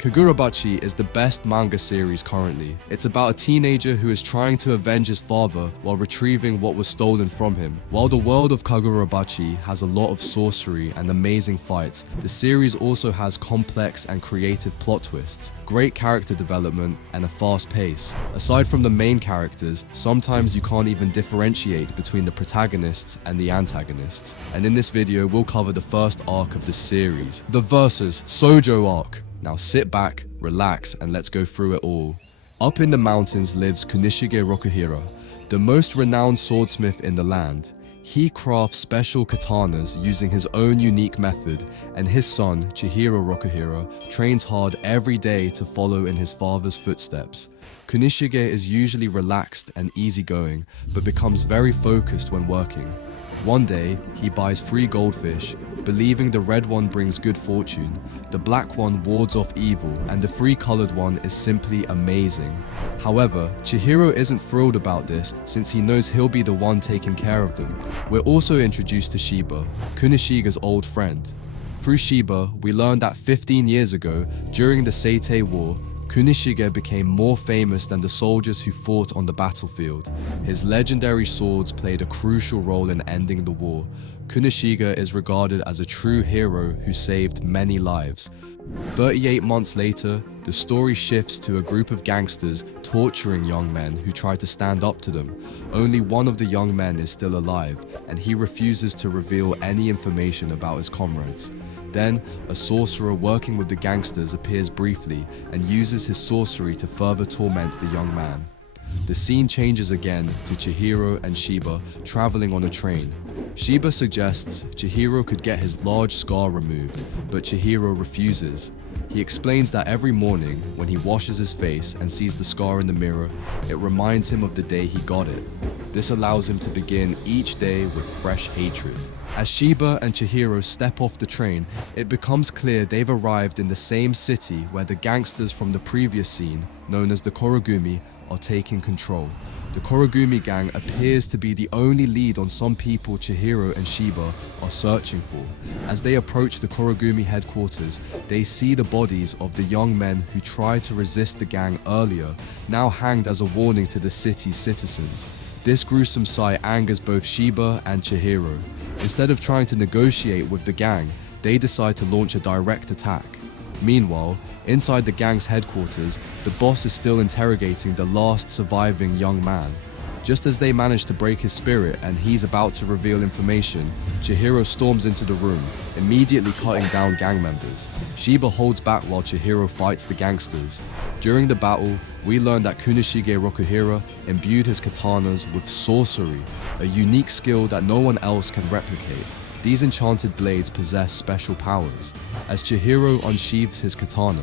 Kagurabachi is the best manga series currently. It's about a teenager who is trying to avenge his father while retrieving what was stolen from him. While the world of Kagurabachi has a lot of sorcery and amazing fights, the series also has complex and creative plot twists, great character development, and a fast pace. Aside from the main characters, sometimes you can't even differentiate between the protagonists and the antagonists. And in this video, we'll cover the first arc of the series, the versus Sojo arc. Now sit back, relax, and let's go through it all. Up in the mountains lives Kunishige Rokuhira, the most renowned swordsmith in the land. He crafts special katanas using his own unique method, and his son, Chihiro Rokuhira, trains hard every day to follow in his father's footsteps. Kunishige is usually relaxed and easygoing, but becomes very focused when working. One day, he buys 3 goldfish, believing the red one brings good fortune, the black one wards off evil, and the 3-colored one is simply amazing. However, Chihiro isn't thrilled about this since he knows he'll be the one taking care of them. We're also introduced to Shiba, Kunishige's old friend. Through Shiba, we learn that 15 years ago, during the Seitei War, Kunishige became more famous than the soldiers who fought on the battlefield. His legendary swords played a crucial role in ending the war. Kunishige is regarded as a true hero who saved many lives. 38 months later, the story shifts to a group of gangsters torturing young men who try to stand up to them. Only one of the young men is still alive, and he refuses to reveal any information about his comrades. Then, a sorcerer working with the gangsters appears briefly and uses his sorcery to further torment the young man. The scene changes again to Chihiro and Shiba traveling on a train. Shiba suggests Chihiro could get his large scar removed, but Chihiro refuses. He explains that every morning, when he washes his face and sees the scar in the mirror, it reminds him of the day he got it. This allows him to begin each day with fresh hatred. As Shiba and Chihiro step off the train, it becomes clear they've arrived in the same city where the gangsters from the previous scene, known as the Korogumi, are taking control. The Korogumi gang appears to be the only lead on some people Chihiro and Shiba are searching for. As they approach the Korogumi headquarters, they see the bodies of the young men who tried to resist the gang earlier, now hanged as a warning to the city's citizens. This gruesome sight angers both Shiba and Chihiro. Instead of trying to negotiate with the gang, they decide to launch a direct attack. Meanwhile, inside the gang's headquarters, the boss is still interrogating the last surviving young man. Just as they manage to break his spirit and he's about to reveal information, Chihiro storms into the room, immediately cutting down gang members. Shiba holds back while Chihiro fights the gangsters. During the battle, we learn that Kunishige Rokuhira imbued his katanas with sorcery, a unique skill that no one else can replicate. These enchanted blades possess special powers. As Chihiro unsheathes his katana,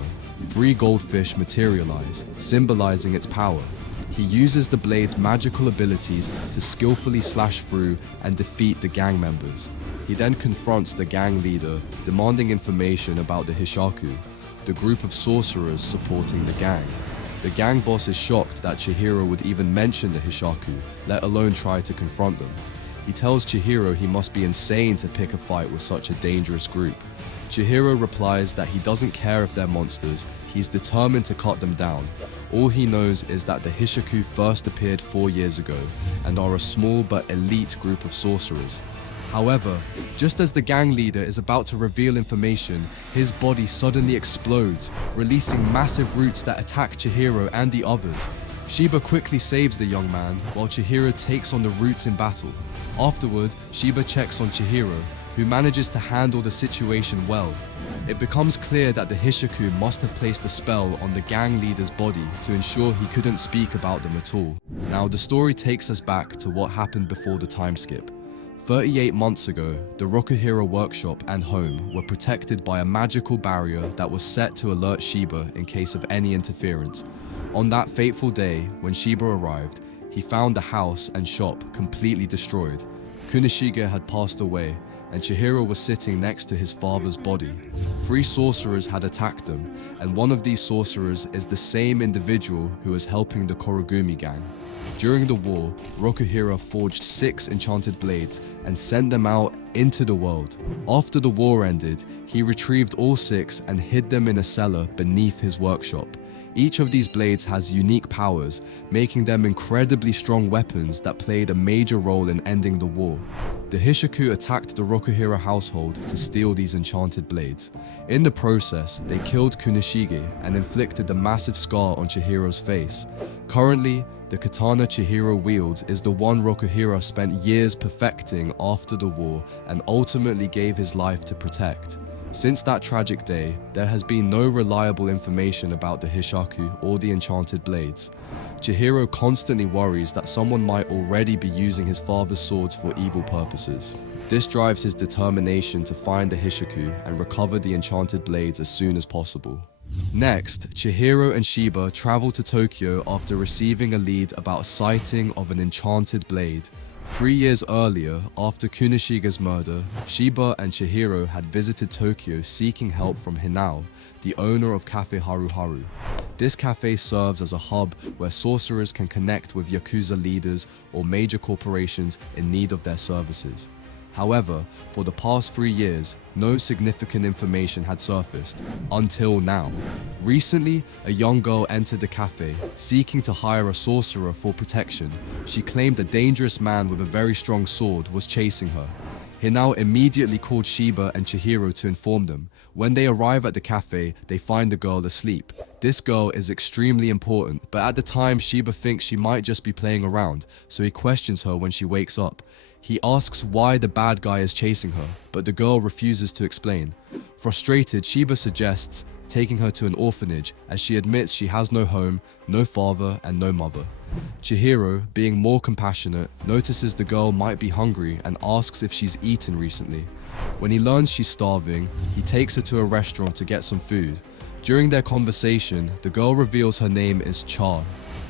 3 goldfish materialize, symbolizing its power. He uses the blade's magical abilities to skillfully slash through and defeat the gang members. He then confronts the gang leader, demanding information about the Hishaku, the group of sorcerers supporting the gang. The gang boss is shocked that Chihiro would even mention the Hishaku, let alone try to confront them. He tells Chihiro he must be insane to pick a fight with such a dangerous group. Chihiro replies that he doesn't care if they're monsters, he's determined to cut them down. All he knows is that the Hishaku first appeared 4 years ago and are a small but elite group of sorcerers. However, just as the gang leader is about to reveal information, his body suddenly explodes, releasing massive roots that attack Chihiro and the others. Shiba quickly saves the young man, while Chihiro takes on the roots in battle. Afterward, Shiba checks on Chihiro, who manages to handle the situation well. It becomes clear that the Hishaku must have placed a spell on the gang leader's body to ensure he couldn't speak about them at all. Now, the story takes us back to what happened before the time skip. 38 months ago, the Rokuhira workshop and home were protected by a magical barrier that was set to alert Shiba in case of any interference. On that fateful day, when Shiba arrived, he found the house and shop completely destroyed. Kunishige had passed away, and Chihiro was sitting next to his father's body. 3 sorcerers had attacked them, and one of these sorcerers is the same individual who is helping the Korogumi gang. During the war, Rokuhira forged 6 enchanted blades and sent them out into the world. After the war ended, he retrieved all 6 and hid them in a cellar beneath his workshop. Each of these blades has unique powers, making them incredibly strong weapons that played a major role in ending the war. The Hishoku attacked the Rokuhira household to steal these enchanted blades. In the process, they killed Kunishige and inflicted a massive scar on Chihiro's face. Currently, the katana Chihiro wields is the one Rokuhira spent years perfecting after the war and ultimately gave his life to protect. Since that tragic day, there has been no reliable information about the Hishaku or the enchanted blades. Chihiro constantly worries that someone might already be using his father's swords for evil purposes. This drives his determination to find the Hishaku and recover the enchanted blades as soon as possible. Next, Chihiro and Shiba travel to Tokyo after receiving a lead about a sighting of an enchanted blade. 3 years earlier, after Kunishige's murder, Shiba and Chihiro had visited Tokyo seeking help from Hinao, the owner of Cafe Haruharu. This cafe serves as a hub where sorcerers can connect with Yakuza leaders or major corporations in need of their services. However, for the past 3 years, no significant information had surfaced, until now. Recently, a young girl entered the cafe, seeking to hire a sorcerer for protection. She claimed a dangerous man with a very strong sword was chasing her. Hinao immediately called Shiba and Chihiro to inform them. When they arrive at the cafe, they find the girl asleep. This girl is extremely important, but at the time Shiba thinks she might just be playing around, so he questions her when she wakes up. He asks why the bad guy is chasing her, but the girl refuses to explain. Frustrated, Shiba suggests taking her to an orphanage as she admits she has no home, no father, and no mother. Chihiro, being more compassionate, notices the girl might be hungry and asks if she's eaten recently. When he learns she's starving, he takes her to a restaurant to get some food. During their conversation, the girl reveals her name is Char.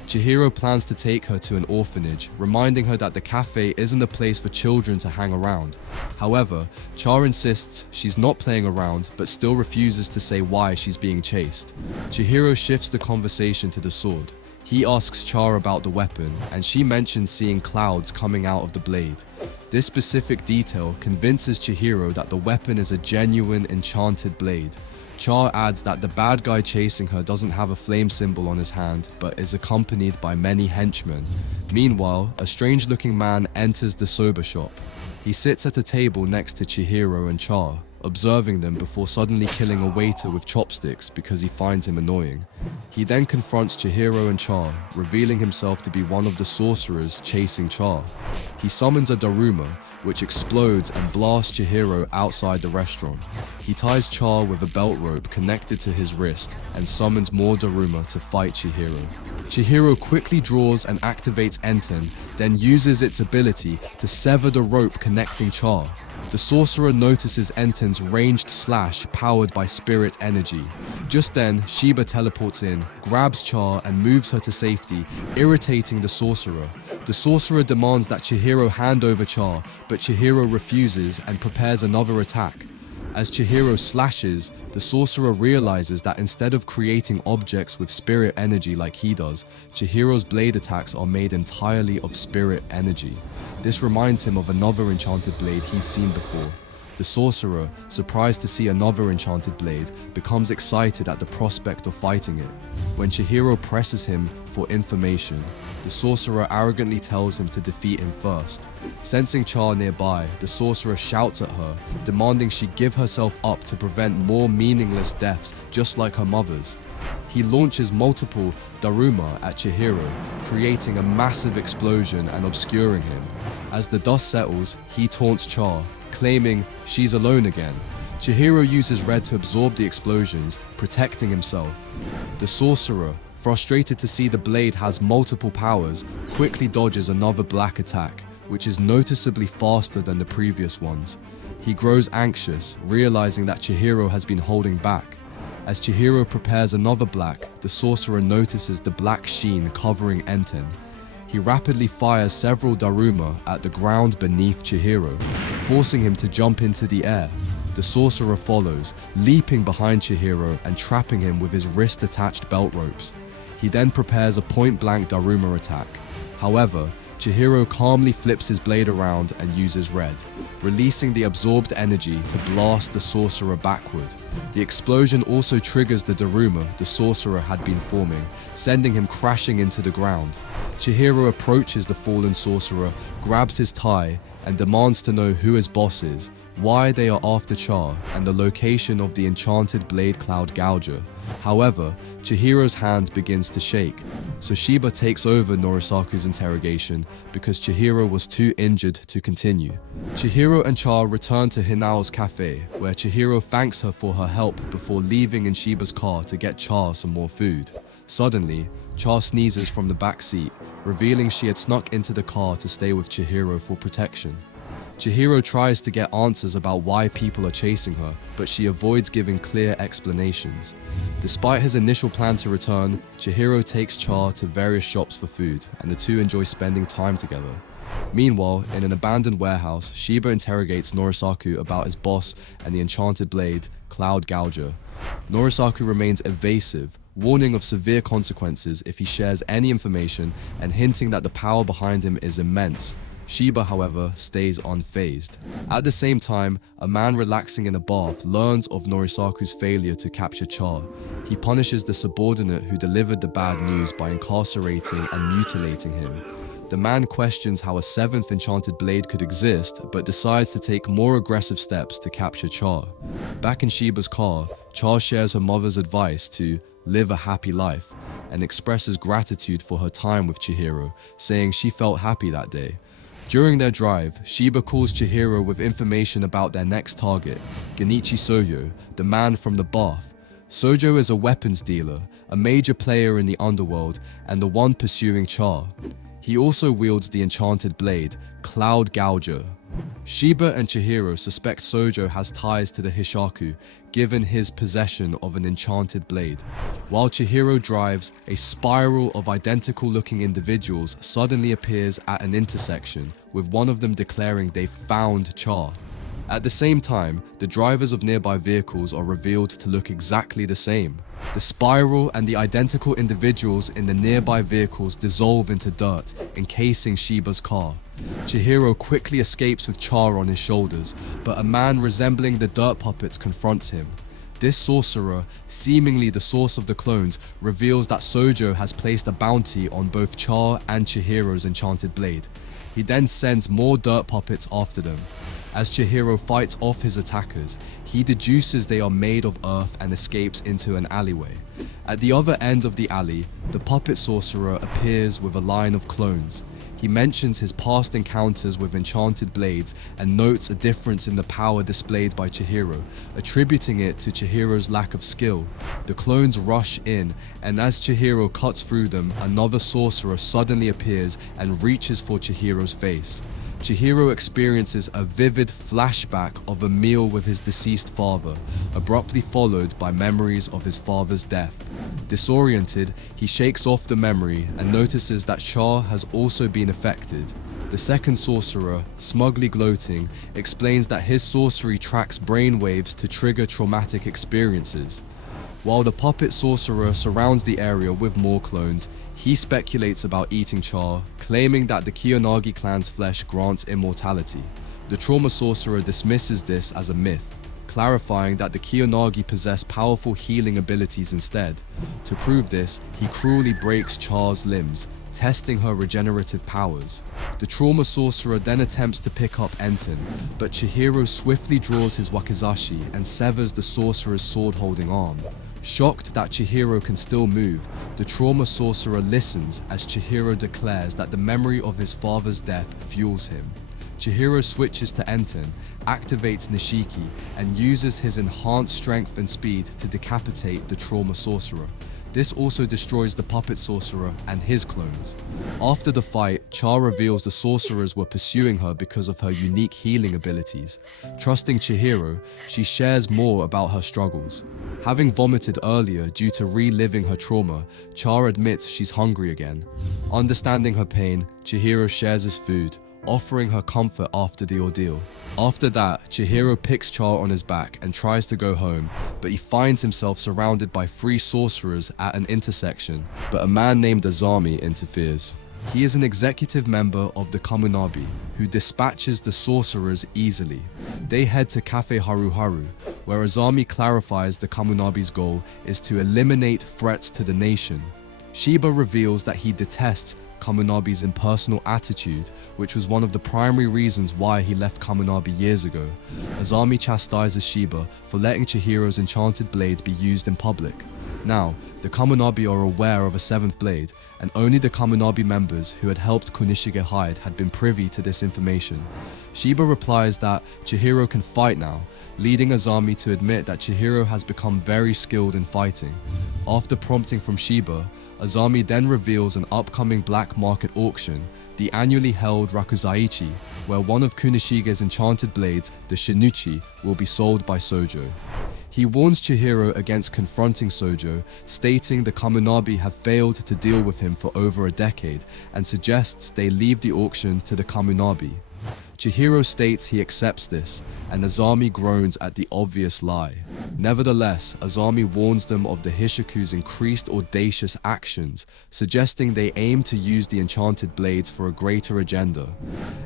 Chihiro plans to take her to an orphanage, reminding her that the cafe isn't a place for children to hang around. However, Char insists she's not playing around, but still refuses to say why she's being chased. Chihiro shifts the conversation to the sword. He asks Char about the weapon, and she mentions seeing clouds coming out of the blade. This specific detail convinces Chihiro that the weapon is a genuine enchanted blade. Char adds that the bad guy chasing her doesn't have a flame symbol on his hand, but is accompanied by many henchmen. Meanwhile, a strange-looking man enters the soba shop. He sits at a table next to Chihiro and Char, observing them before suddenly killing a waiter with chopsticks because he finds him annoying. He then confronts Chihiro and Char, revealing himself to be one of the sorcerers chasing Char. He summons a Daruma, which explodes and blasts Chihiro outside the restaurant. He ties Char with a belt rope connected to his wrist and summons more Daruma to fight Chihiro. Chihiro quickly draws and activates Enten, then uses its ability to sever the rope connecting Char. The sorcerer notices Enten's ranged slash powered by spirit energy. Just then, Shiba teleports in, grabs Char and moves her to safety, irritating the sorcerer. The sorcerer demands that Chihiro hand over Char, but Chihiro refuses and prepares another attack. As Chihiro slashes, the sorcerer realizes that instead of creating objects with spirit energy like he does, Chihiro's blade attacks are made entirely of spirit energy. This reminds him of another enchanted blade he's seen before. The sorcerer, surprised to see another enchanted blade, becomes excited at the prospect of fighting it. When Chihiro presses him for information, the sorcerer arrogantly tells him to defeat him first. Sensing Char nearby, the sorcerer shouts at her, demanding she give herself up to prevent more meaningless deaths just like her mother's. He launches multiple Daruma at Chihiro, creating a massive explosion and obscuring him. As the dust settles, he taunts Char, claiming she's alone again. Chihiro uses red to absorb the explosions, protecting himself. The sorcerer, frustrated to see the blade has multiple powers, quickly dodges another black attack, which is noticeably faster than the previous ones. He grows anxious, realizing that Chihiro has been holding back. As Chihiro prepares another black, the sorcerer notices the black sheen covering Enten. He rapidly fires several Daruma at the ground beneath Chihiro, forcing him to jump into the air. The sorcerer follows, leaping behind Chihiro and trapping him with his wrist-attached belt ropes. He then prepares a point-blank Daruma attack. However, Chihiro calmly flips his blade around and uses red, releasing the absorbed energy to blast the sorcerer backward. The explosion also triggers the Daruma the sorcerer had been forming, sending him crashing into the ground. Chihiro approaches the fallen sorcerer, grabs his tie, and demands to know who his boss is, why they are after Char, and the location of the enchanted blade cloud gouger. However, Chihiro's hand begins to shake, so Shiba takes over Norisaku's interrogation because Chihiro was too injured to continue. Chihiro and Char return to Hinao's cafe, where Chihiro thanks her for her help before leaving in Shiba's car to get Char some more food. Suddenly, Char sneezes from the back seat, revealing she had snuck into the car to stay with Chihiro for protection. Chihiro tries to get answers about why people are chasing her, but she avoids giving clear explanations. Despite his initial plan to return, Chihiro takes Char to various shops for food, and the two enjoy spending time together. Meanwhile, in an abandoned warehouse, Shiba interrogates Norisaku about his boss and the enchanted blade, Cloud Gouger. Norisaku remains evasive, warning of severe consequences if he shares any information and hinting that the power behind him is immense. Shiba, however, stays unfazed. At the same time, a man relaxing in a bath learns of Norisaku's failure to capture Char. He punishes the subordinate who delivered the bad news by incarcerating and mutilating him. The man questions how a seventh enchanted blade could exist, but decides to take more aggressive steps to capture Char. Back in Shiba's car, Char shares her mother's advice to live a happy life and expresses gratitude for her time with Chihiro, saying she felt happy that day. During their drive, Shiba calls Chihiro with information about their next target, Genichi Sojo, the man from the bath. Sojo is a weapons dealer, a major player in the underworld, and the one pursuing Char. He also wields the enchanted blade, Cloud Gouger. Shiba and Chihiro suspect Sojo has ties to the Hishaku, given his possession of an enchanted blade. While Chihiro drives, a spiral of identical-looking individuals suddenly appears at an intersection, with one of them declaring they found Char. At the same time, the drivers of nearby vehicles are revealed to look exactly the same. The spiral and the identical individuals in the nearby vehicles dissolve into dirt, encasing Shiba's car. Chihiro quickly escapes with Char on his shoulders, but a man resembling the dirt puppets confronts him. This sorcerer, seemingly the source of the clones, reveals that Sojo has placed a bounty on both Char and Chihiro's enchanted blade. He then sends more dirt puppets after them. As Chihiro fights off his attackers, he deduces they are made of earth and escapes into an alleyway. At the other end of the alley, the puppet sorcerer appears with a line of clones. He mentions his past encounters with enchanted blades and notes a difference in the power displayed by Chihiro, attributing it to Chihiro's lack of skill. The clones rush in, and as Chihiro cuts through them, another sorcerer suddenly appears and reaches for Chihiro's face. Chihiro experiences a vivid flashback of a meal with his deceased father, abruptly followed by memories of his father's death. Disoriented, he shakes off the memory and notices that Char has also been affected. The second sorcerer, smugly gloating, explains that his sorcery tracks brainwaves to trigger traumatic experiences. While the puppet sorcerer surrounds the area with more clones, he speculates about eating Char, claiming that the Kiyonagi clan's flesh grants immortality. The trauma sorcerer dismisses this as a myth, clarifying that the Kiyonagi possess powerful healing abilities instead. To prove this, he cruelly breaks Char's limbs, testing her regenerative powers. The trauma sorcerer then attempts to pick up Enten, but Chihiro swiftly draws his wakizashi and severs the sorcerer's sword-holding arm. Shocked that Chihiro can still move, the trauma sorcerer listens as Chihiro declares that the memory of his father's death fuels him. Chihiro switches to Enten, activates Nishiki, and uses his enhanced strength and speed to decapitate the trauma sorcerer. This also destroys the puppet sorcerer and his clones. After the fight, Char reveals the sorcerers were pursuing her because of her unique healing abilities. Trusting Chihiro, she shares more about her struggles. Having vomited earlier due to reliving her trauma, Char admits she's hungry again. Understanding her pain, Chihiro shares his food, offering her comfort after the ordeal. After that, Chihiro picks Char on his back and tries to go home, but he finds himself surrounded by 3 sorcerers at an intersection, but a man named Azami interferes. He is an executive member of the Kamunabi, who dispatches the sorcerers easily. They head to Cafe Haruharu, where Azami clarifies the Kamunabi's goal is to eliminate threats to the nation. Shiba reveals that he detests Kamunabi's impersonal attitude, which was one of the primary reasons why he left Kamunabi years ago. Azami chastises Shiba for letting Chihiro's enchanted blade be used in public. Now, the Kamunabi are aware of a seventh blade, and only the Kamunabi members who had helped Kunishige hide had been privy to this information. Shiba replies that Chihiro can fight now, leading Azami to admit that Chihiro has become very skilled in fighting. After prompting from Shiba, Azami then reveals an upcoming black market auction, the annually held Rakuzaichi, where one of Kunishige's enchanted blades, the Shinuchi, will be sold by Sojo. He warns Chihiro against confronting Sojo, stating the Kamunabi have failed to deal with him for over a decade, and suggests they leave the auction to the Kamunabi. Chihiro states he accepts this, and Azami groans at the obvious lie. Nevertheless, Azami warns them of the Hishoku's increased audacious actions, suggesting they aim to use the enchanted blades for a greater agenda.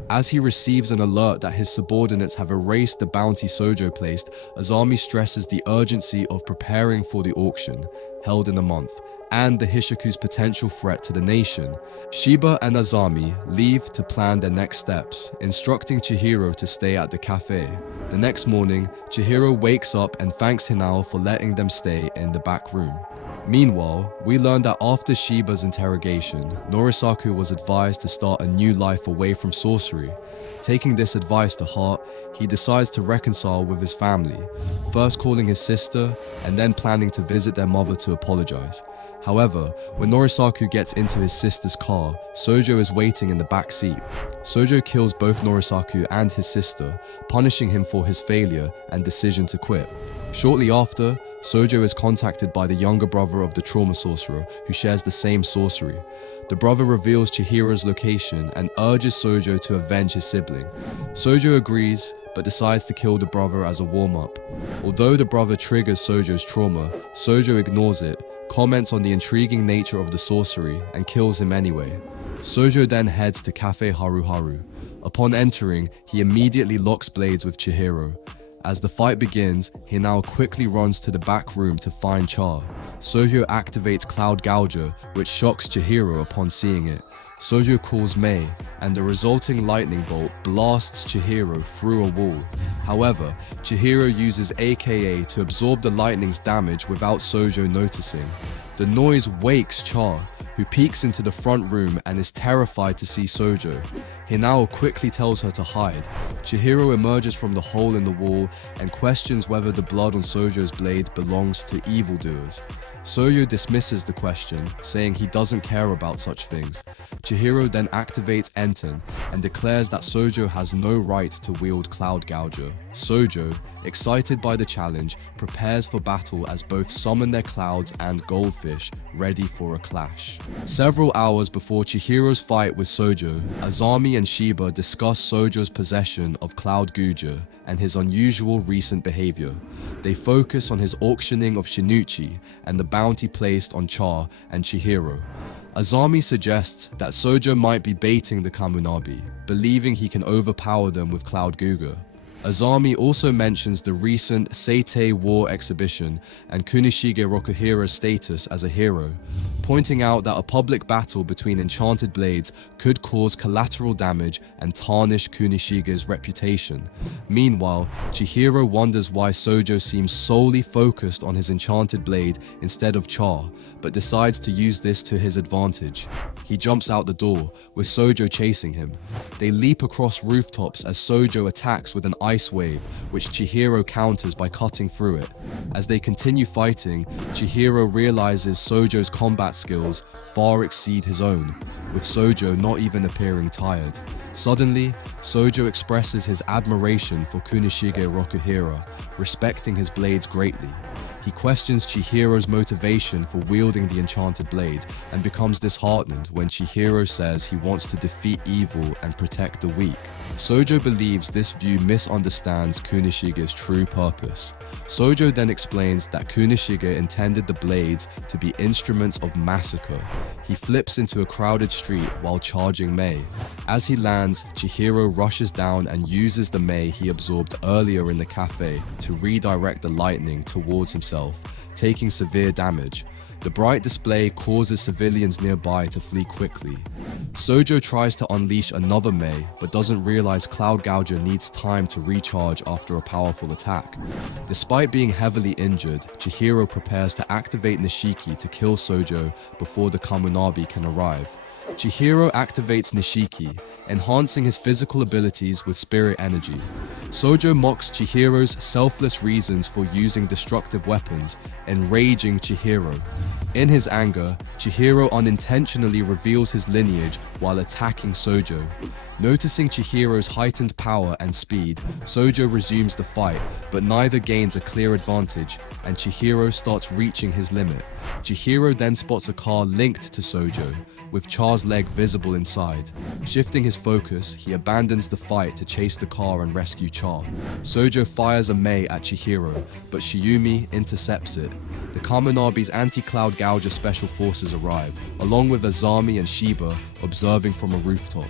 As he receives an alert that his subordinates have erased the bounty Sojo placed, Azami stresses the urgency of preparing for the auction, held in a month, and the Hishoku's potential threat to the nation. Shiba and Azami leave to plan their next steps, instructing Chihiro to stay at the cafe. The next morning, Chihiro wakes up and thanks Hinao for letting them stay in the back room. Meanwhile, we learn that after Shiba's interrogation, Norisaku was advised to start a new life away from sorcery. Taking this advice to heart, he decides to reconcile with his family, first calling his sister and then planning to visit their mother to apologize. However, when Norisaku gets into his sister's car, Sojo is waiting in the back seat. Sojo kills both Norisaku and his sister, punishing him for his failure and decision to quit. Shortly after, Sojo is contacted by the younger brother of the trauma sorcerer, who shares the same sorcery. The brother reveals Chihiro's location and urges Sojo to avenge his sibling. Sojo agrees, but decides to kill the brother as a warm-up. Although the brother triggers Sojo's trauma, Sojo ignores it, comments on the intriguing nature of the sorcery, and kills him anyway. Sojo then heads to Cafe Haruharu. Upon entering, he immediately locks blades with Chihiro. As the fight begins, he now quickly runs to the back room to find Char. Sojo activates Cloud Gouger, which shocks Chihiro upon seeing it. Sojo calls Mei, and the resulting lightning bolt blasts Chihiro through a wall. However, Chihiro uses AKA to absorb the lightning's damage without Sojo noticing. The noise wakes Char, who peeks into the front room and is terrified to see Sojo. Hinao quickly tells her to hide. Chihiro emerges from the hole in the wall and questions whether the blood on Sojo's blade belongs to evildoers. Sojo dismisses the question, saying he doesn't care about such things. Chihiro then activates Enten and declares that Sojo has no right to wield Cloud Gouger. Sojo, excited by the challenge, prepares for battle as both summon their clouds and goldfish, ready for a clash. Several hours before Chihiro's fight with Sojo, Azami and Shiba discuss Sojo's possession of Cloud Gouger and his unusual recent behavior. They focus on his auctioning of Shinuchi and the bounty placed on Char and Chihiro. Azami suggests that Sojo might be baiting the Kamunabi, believing he can overpower them with Cloud Gouger. Azami also mentions the recent Seitei War exhibition and Kunishige Rokuhira's status as a hero, pointing out that a public battle between enchanted blades could cause collateral damage and tarnish Kunishige's reputation. Meanwhile, Chihiro wonders why Sojo seems solely focused on his enchanted blade instead of Char, but decides to use this to his advantage. He jumps out the door, with Sojo chasing him. They leap across rooftops as Sojo attacks with an ice wave, which Chihiro counters by cutting through it. As they continue fighting, Chihiro realizes Sojo's combat skills far exceed his own, with Sojo not even appearing tired. Suddenly, Sojo expresses his admiration for Kunishige Rokuhira, respecting his blades greatly. He questions Chihiro's motivation for wielding the enchanted blade and becomes disheartened when Chihiro says he wants to defeat evil and protect the weak. Sojo believes this view misunderstands Kunishige's true purpose. Sojo then explains that Kunishige intended the blades to be instruments of massacre. He flips into a crowded street while charging Mei. As he lands, Chihiro rushes down and uses the Mei he absorbed earlier in the cafe to redirect the lightning towards himself, taking severe damage. The bright display causes civilians nearby to flee quickly. Sojo tries to unleash another Mei, but doesn't realize Cloud Gouger needs time to recharge after a powerful attack. Despite being heavily injured, Chihiro prepares to activate Nishiki to kill Sojo before the Kamunabi can arrive. Chihiro activates Nishiki, enhancing his physical abilities with spirit energy. Sojo mocks Chihiro's selfless reasons for using destructive weapons, enraging Chihiro. In his anger, Chihiro unintentionally reveals his lineage while attacking Sojo. Noticing Chihiro's heightened power and speed, Sojo resumes the fight, but neither gains a clear advantage, and Chihiro starts reaching his limit. Chihiro then spots a car linked to Sojo, with Char's leg visible inside. Shifting his focus, he abandons the fight to chase the car and rescue Char. Sojo fires a Mei at Chihiro, but Shiyumi intercepts it. The Kamunabi's anti-Cloud Gouger special forces arrive, along with Azami and Shiba observing from a rooftop.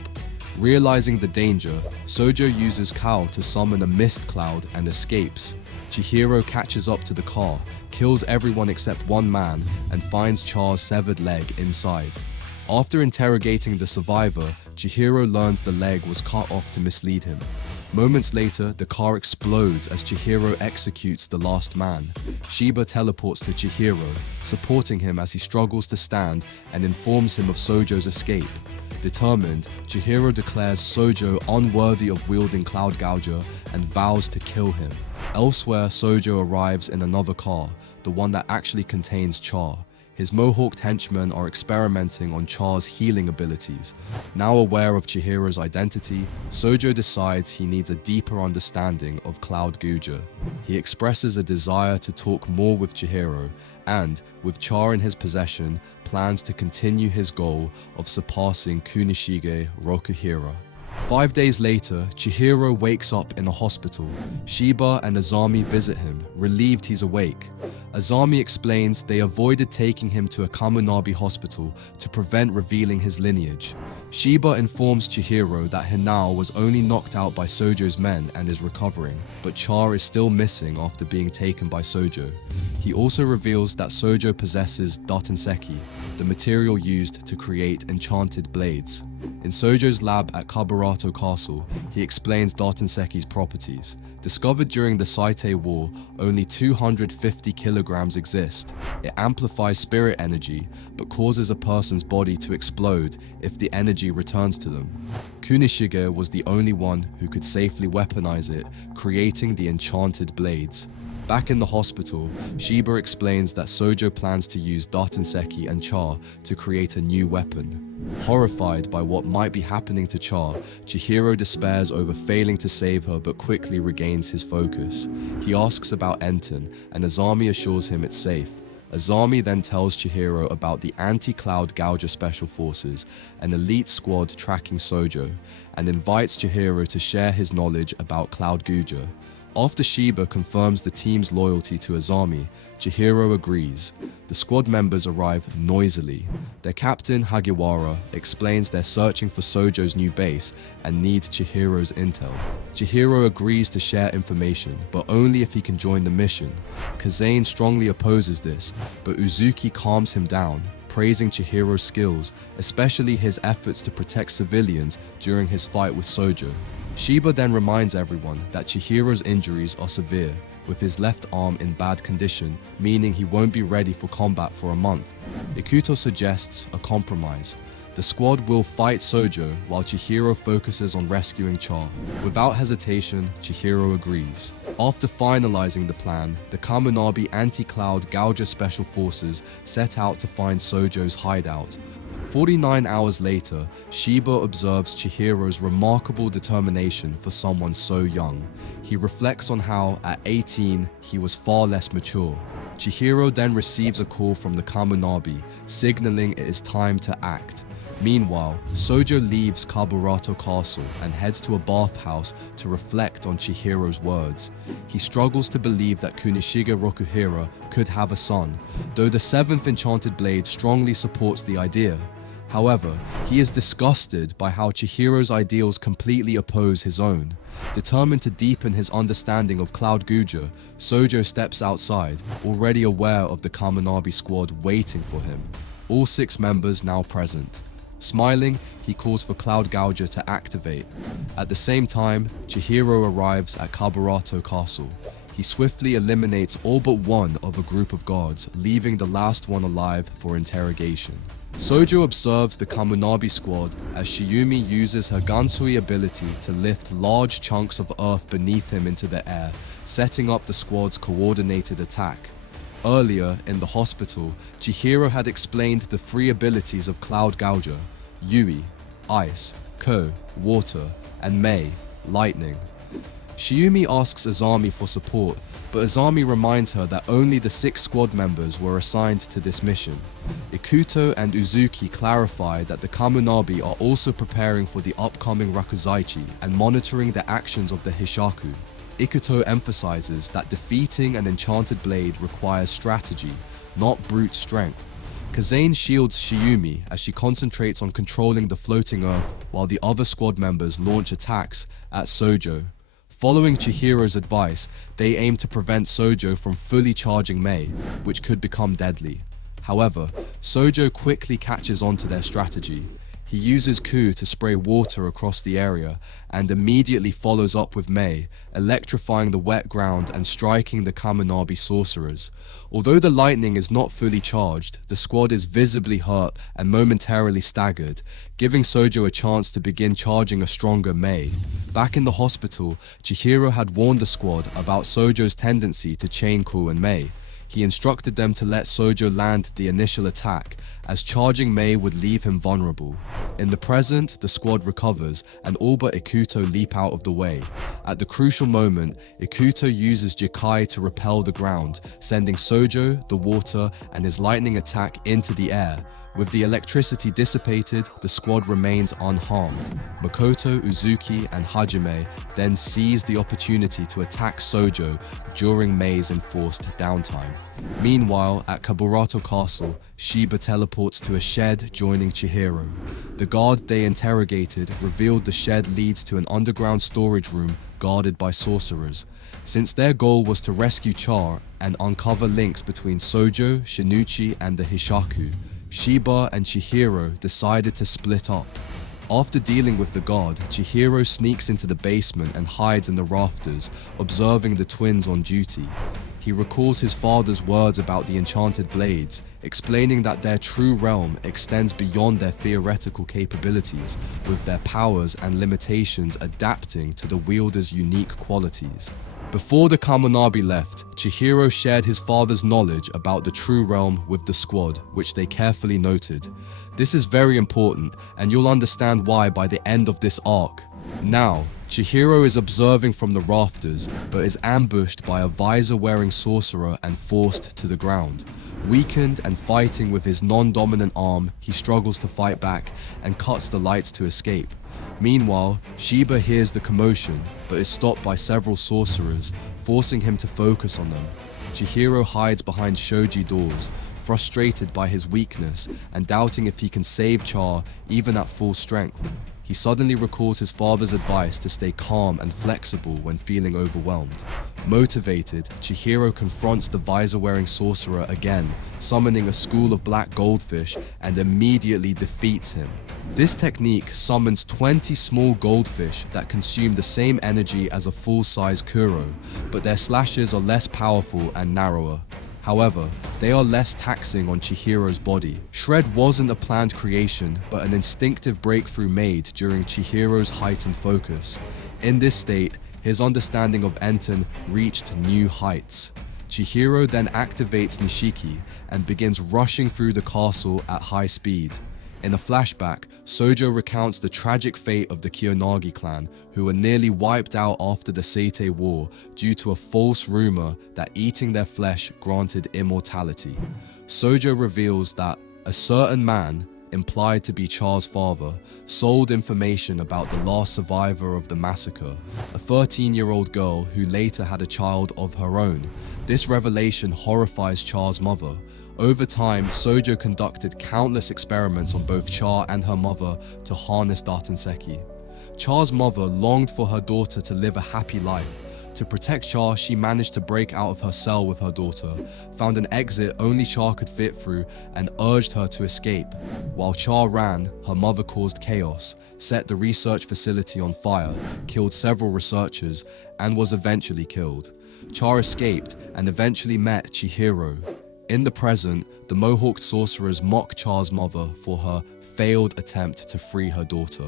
Realizing the danger, Sojo uses Kao to summon a mist cloud and escapes. Chihiro catches up to the car, kills everyone except one man, and finds Char's severed leg inside. After interrogating the survivor, Chihiro learns the leg was cut off to mislead him. Moments later, the car explodes as Chihiro executes the last man. Shiba teleports to Chihiro, supporting him as he struggles to stand and informs him of Sojo's escape. Determined, Chihiro declares Sojo unworthy of wielding Cloud Gouger and vows to kill him. Elsewhere, Sojo arrives in another car, the one that actually contains Char. His mohawked henchmen are experimenting on Char's healing abilities. Now aware of Chihiro's identity, Sojo decides he needs a deeper understanding of Cloud Gouger. He expresses a desire to talk more with Chihiro and, with Char in his possession, plans to continue his goal of surpassing Kunishige Rokuhira. 5 days later, Chihiro wakes up in a hospital. Shiba and Azami visit him, relieved he's awake. Azami explains they avoided taking him to a Kamunabi hospital to prevent revealing his lineage. Shiba informs Chihiro that Hinao was only knocked out by Sojo's men and is recovering, but Char is still missing after being taken by Sojo. He also reveals that Sojo possesses Datenseki, the material used to create enchanted blades. In Sojo's lab at Kaburato Castle, he explains Datenseki's properties. Discovered during the Saite War, only 250 kilograms exist. It amplifies spirit energy, but causes a person's body to explode if the energy returns to them. Kunishige was the only one who could safely weaponize it, creating the enchanted blades. Back in the hospital, Shiba explains that Sojo plans to use Datenseki and Char to create a new weapon. Horrified by what might be happening to Char, Chihiro despairs over failing to save her but quickly regains his focus. He asks about Enten, and Azami assures him it's safe. Azami then tells Chihiro about the anti-Cloud Gouger Special Forces, an elite squad tracking Sojo, and invites Chihiro to share his knowledge about Cloud Gouger. After Shiba confirms the team's loyalty to Azami, Chihiro agrees. The squad members arrive noisily. Their captain, Hagiwara, explains they're searching for Sojo's new base and need Chihiro's intel. Chihiro agrees to share information, but only if he can join the mission. Kazane strongly opposes this, but Uzuki calms him down, praising Chihiro's skills, especially his efforts to protect civilians during his fight with Sojo. Shiba then reminds everyone that Chihiro's injuries are severe, with his left arm in bad condition, meaning he won't be ready for combat for a month. Ikuto suggests a compromise. The squad will fight Sojo while Chihiro focuses on rescuing Char. Without hesitation, Chihiro agrees. After finalizing the plan, the Kamunabi anti-Cloud Gouger Special Forces set out to find Sojo's hideout. 49 hours later, Shiba observes Chihiro's remarkable determination for someone so young. He reflects on how, at 18, he was far less mature. Chihiro then receives a call from the Kamunabi, signaling it is time to act. Meanwhile, Sojo leaves Kaburato Castle and heads to a bathhouse to reflect on Chihiro's words. He struggles to believe that Kunishige Rokuhira could have a son, though the 7th Enchanted Blade strongly supports the idea. However, he is disgusted by how Chihiro's ideals completely oppose his own. Determined to deepen his understanding of Cloud Guja, Sojo steps outside, already aware of the Kamunabi squad waiting for him. All 6 members now present. Smiling, he calls for Cloud Gouger to activate. At the same time, Chihiro arrives at Kaburato Castle. He swiftly eliminates all but one of a group of guards, leaving the last one alive for interrogation. Sojo observes the Kamunabi squad as Shiyumi uses her Gansui ability to lift large chunks of earth beneath him into the air, setting up the squad's coordinated attack. Earlier, in the hospital, Chihiro had explained the 3 abilities of Cloud Gouger: Yui, Ice, Ko, Water, and Mei, Lightning. Shiyumi asks Azami for support, but Azami reminds her that only the 6 squad members were assigned to this mission. Ikuto and Uzuki clarify that the Kamunabi are also preparing for the upcoming Rakuzaichi and monitoring the actions of the Hishaku. Ikuto emphasizes that defeating an enchanted blade requires strategy, not brute strength. Kazane shields Shiyumi as she concentrates on controlling the floating earth while the other squad members launch attacks at Sojo. Following Chihiro's advice, they aim to prevent Sojo from fully charging Mei, which could become deadly. However, Sojo quickly catches on to their strategy. He uses Ku to spray water across the area and immediately follows up with Mei, electrifying the wet ground and striking the Kamunabi sorcerers. Although the lightning is not fully charged, the squad is visibly hurt and momentarily staggered, giving Sojo a chance to begin charging a stronger Mei. Back in the hospital, Chihiro had warned the squad about Sojo's tendency to chain Ku and Mei. He instructed them to let Sojo land the initial attack, as charging Mei would leave him vulnerable. In the present, the squad recovers, and all but Ikuto leap out of the way. At the crucial moment, Ikuto uses Jikai to repel the ground, sending Sojo, the water, and his lightning attack into the air. With the electricity dissipated, the squad remains unharmed. Makoto, Uzuki, and Hajime then seize the opportunity to attack Sojo during Mei's enforced downtime. Meanwhile, at Kaburato Castle, Shiba teleports to a shed joining Chihiro. The guard they interrogated revealed the shed leads to an underground storage room guarded by sorcerers. Since their goal was to rescue Char and uncover links between Sojo, Shinichi, and the Hishaku, Shiba and Chihiro decided to split up. After dealing with the guard, Chihiro sneaks into the basement and hides in the rafters, observing the twins on duty. He recalls his father's words about the enchanted blades, explaining that their true realm extends beyond their theoretical capabilities, with their powers and limitations adapting to the wielder's unique qualities. Before the Kamunabi left, Chihiro shared his father's knowledge about the true realm with the squad, which they carefully noted. This is very important, and you'll understand why by the end of this arc. Now, Chihiro is observing from the rafters, but is ambushed by a visor-wearing sorcerer and forced to the ground. Weakened and fighting with his non-dominant arm, he struggles to fight back and cuts the lights to escape. Meanwhile, Shiba hears the commotion, but is stopped by several sorcerers, forcing him to focus on them. Chihiro hides behind shoji doors, frustrated by his weakness and doubting if he can save Char even at full strength. He suddenly recalls his father's advice to stay calm and flexible when feeling overwhelmed. Motivated, Chihiro confronts the visor-wearing sorcerer again, summoning a school of black goldfish and immediately defeats him. This technique summons 20 small goldfish that consume the same energy as a full-size Kuro, but their slashes are less powerful and narrower. However, they are less taxing on Chihiro's body. Shred wasn't a planned creation, but an instinctive breakthrough made during Chihiro's heightened focus. In this state, his understanding of Enten reached new heights. Chihiro then activates Nishiki and begins rushing through the castle at high speed. In a flashback, Sojo recounts the tragic fate of the Kiyonagi clan, who were nearly wiped out after the Seitei War due to a false rumor that eating their flesh granted immortality. Sojo reveals that a certain man, implied to be Char's father, sold information about the last survivor of the massacre, a 13-year-old girl who later had a child of her own. This revelation horrifies Char's mother. Over time, Sojo conducted countless experiments on both Char and her mother to harness Datanseki. Char's mother longed for her daughter to live a happy life. To protect Char, she managed to break out of her cell with her daughter, found an exit only Char could fit through, and urged her to escape. While Char ran, her mother caused chaos, set the research facility on fire, killed several researchers, and was eventually killed. Char escaped and eventually met Chihiro. In the present, the Mohawked sorcerers mock Char's mother for her failed attempt to free her daughter.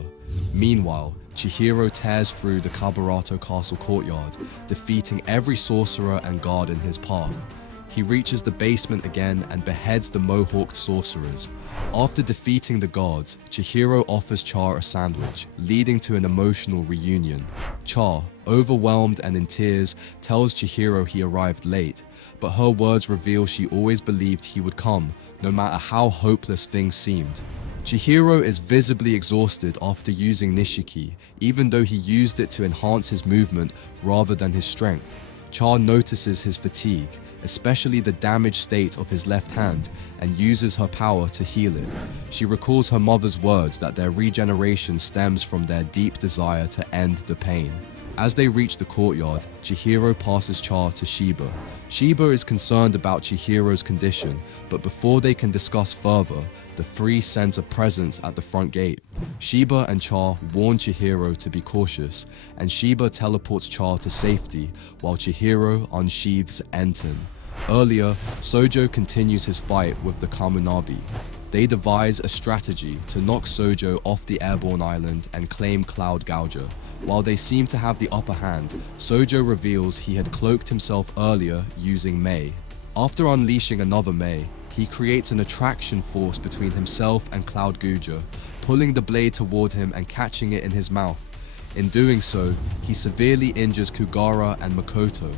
Meanwhile, Chihiro tears through the Kaburato Castle courtyard, defeating every sorcerer and guard in his path. He reaches the basement again and beheads the Mohawked sorcerers. After defeating the guards, Chihiro offers Char a sandwich, leading to an emotional reunion. Char, overwhelmed and in tears, tells Chihiro he arrived late, but her words reveal she always believed he would come, no matter how hopeless things seemed. Chihiro is visibly exhausted after using Nishiki, even though he used it to enhance his movement rather than his strength. Char notices his fatigue, especially the damaged state of his left hand, and uses her power to heal it. She recalls her mother's words that their regeneration stems from their deep desire to end the pain. As they reach the courtyard, Chihiro passes Char to Shiba. Shiba is concerned about Chihiro's condition, but before they can discuss further, the three sends a presence at the front gate. Shiba and Char warn Chihiro to be cautious, and Shiba teleports Char to safety, while Chihiro unsheathes Enten. Earlier, Sojo continues his fight with the Kamunabi. They devise a strategy to knock Sojo off the airborne island and claim Cloud Gouger. While they seem to have the upper hand, Sojo reveals he had cloaked himself earlier using Mei. After unleashing another Mei, he creates an attraction force between himself and Cloud Gouger, pulling the blade toward him and catching it in his mouth. In doing so, he severely injures Kugara and Makoto.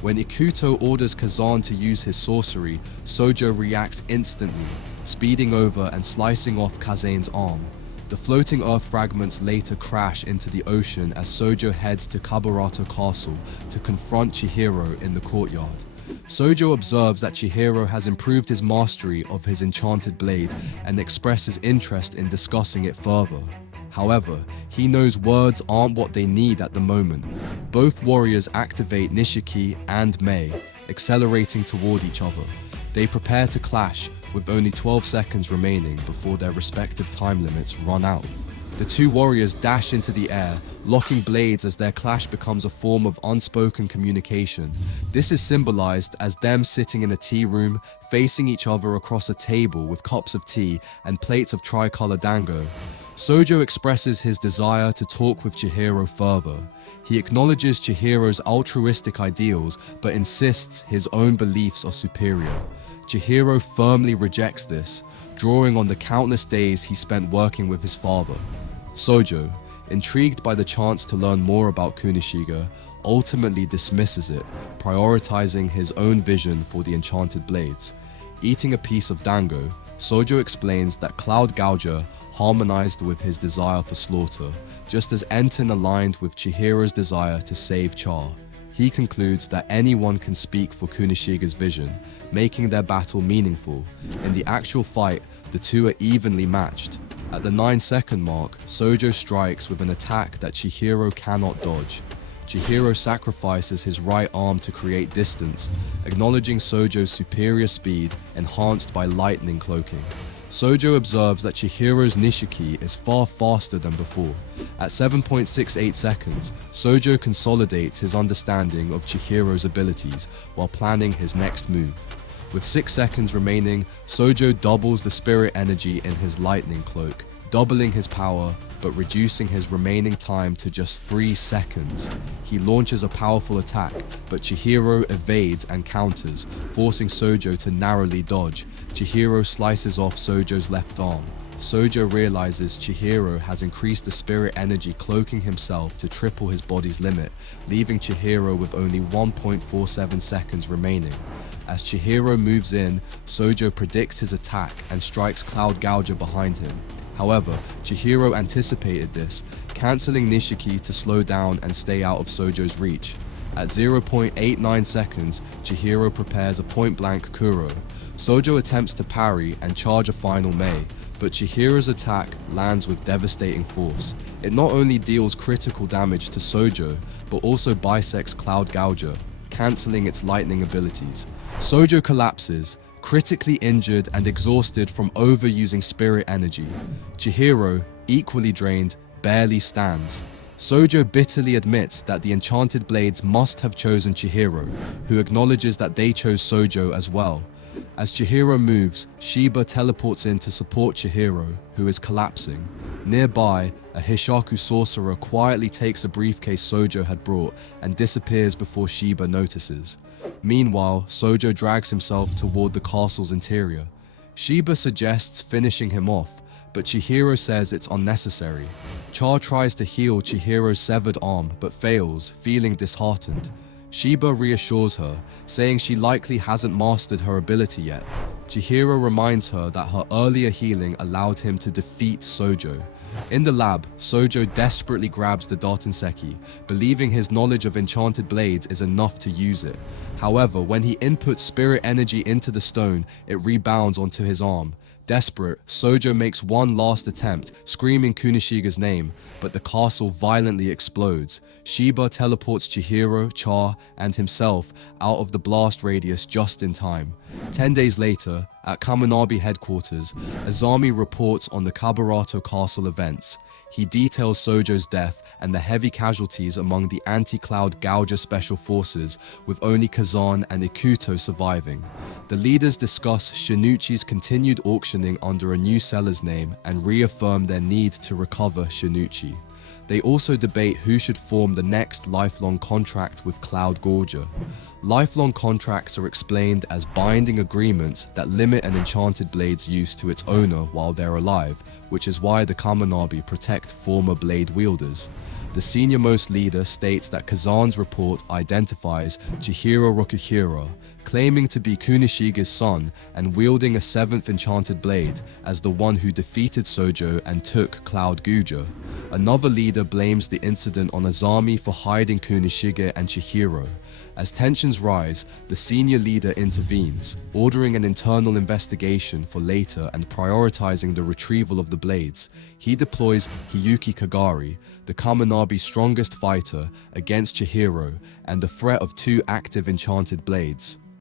When Ikuto orders Kazan to use his sorcery, Sojo reacts instantly, speeding over and slicing off Kazane's arm. The floating earth fragments later crash into the ocean as Sojo heads to Kaburato Castle to confront Chihiro in the courtyard. Sojo observes that Chihiro has improved his mastery of his enchanted blade and expresses interest in discussing it further. However, he knows words aren't what they need at the moment. Both warriors activate Nishiki and Mei, accelerating toward each other. They prepare to clash, with only 12 seconds remaining before their respective time limits run out. The two warriors dash into the air, locking blades as their clash becomes a form of unspoken communication. This is symbolized as them sitting in a tea room, facing each other across a table with cups of tea and plates of tricolor dango. Sojo expresses his desire to talk with Chihiro further. He acknowledges Chihiro's altruistic ideals, but insists his own beliefs are superior. Chihiro firmly rejects this, drawing on the countless days he spent working with his father. Sojo, intrigued by the chance to learn more about Kunishiga, ultimately dismisses it, prioritizing his own vision for the enchanted blades. Eating a piece of dango, Sojo explains that Cloud Gouger harmonized with his desire for slaughter, just as Enten aligned with Chihiro's desire to save Char. He concludes that anyone can speak for Kunishiga's vision, making their battle meaningful. In the actual fight, the two are evenly matched. At the 9-second mark, Sojo strikes with an attack that Chihiro cannot dodge. Chihiro sacrifices his right arm to create distance, acknowledging Sojo's superior speed enhanced by lightning cloaking. Sojo observes that Chihiro's Nishiki is far faster than before. At 7.68 seconds, Sojo consolidates his understanding of Chihiro's abilities while planning his next move. With 6 seconds remaining, Sojo doubles the spirit energy in his lightning cloak, doubling his power, but reducing his remaining time to just 3 seconds. He launches a powerful attack, but Chihiro evades and counters, forcing Sojo to narrowly dodge. Chihiro slices off Sojo's left arm. Sojo realizes Chihiro has increased the spirit energy cloaking himself to triple his body's limit, leaving Chihiro with only 1.47 seconds remaining. As Chihiro moves in, Sojo predicts his attack and strikes Cloud Gouger behind him. However, Chihiro anticipated this, cancelling Nishiki to slow down and stay out of Sojo's reach. At 0.89 seconds, Chihiro prepares a point-blank Kuro. Sojo attempts to parry and charge a final Mei, but Chihiro's attack lands with devastating force. It not only deals critical damage to Sojo, but also bisects Cloud Gouger, cancelling its lightning abilities. Sojo collapses, critically injured and exhausted from overusing spirit energy. Chihiro, equally drained, barely stands. Sojo bitterly admits that the enchanted blades must have chosen Chihiro, who acknowledges that they chose Sojo as well. As Chihiro moves, Shiba teleports in to support Chihiro, who is collapsing. Nearby, a Hishaku sorcerer quietly takes a briefcase Sojo had brought and disappears before Shiba notices. Meanwhile, Sojo drags himself toward the castle's interior. Shiba suggests finishing him off, but Chihiro says it's unnecessary. Char tries to heal Chihiro's severed arm but fails, feeling disheartened. Shiba reassures her, saying she likely hasn't mastered her ability yet. Chihiro reminds her that her earlier healing allowed him to defeat Sojo. In the lab, Sojo desperately grabs the Datenseki, believing his knowledge of enchanted blades is enough to use it. However, when he inputs spirit energy into the stone, it rebounds onto his arm. Desperate, Sojo makes one last attempt, screaming Kunishiga's name, but the castle violently explodes. Shiba teleports Chihiro, Char, and himself out of the blast radius just in time. 10 days later, at Kaminabi headquarters, Azami reports on the Kaburato Castle events. He details Sojo's death and the heavy casualties among the anti-Cloud Gouger special forces, with only Kazan and Ikuto surviving. The leaders discuss Shinuchi's continued auctioning under a new seller's name and reaffirm their need to recover Shinuchi. They also debate who should form the next lifelong contract with Cloud Gouger. Lifelong contracts are explained as binding agreements that limit an enchanted blade's use to its owner while they're alive, which is why the Kaminabi protect former blade wielders. The senior-most leader states that Kazan's report identifies Chihiro Rokuhira, claiming to be Kunishiga's son and wielding a 7th enchanted blade, as the one who defeated Sojo and took Cloud Gouger. Another leader blames the incident on Azami for hiding Kunishiga and Chihiro. As tensions rise, the senior leader intervenes, ordering an internal investigation for later and prioritizing the retrieval of the blades. He deploys Hiyuki Kagari, the Kaminabi's strongest fighter, against Chihiro and the threat of 2 active enchanted blades.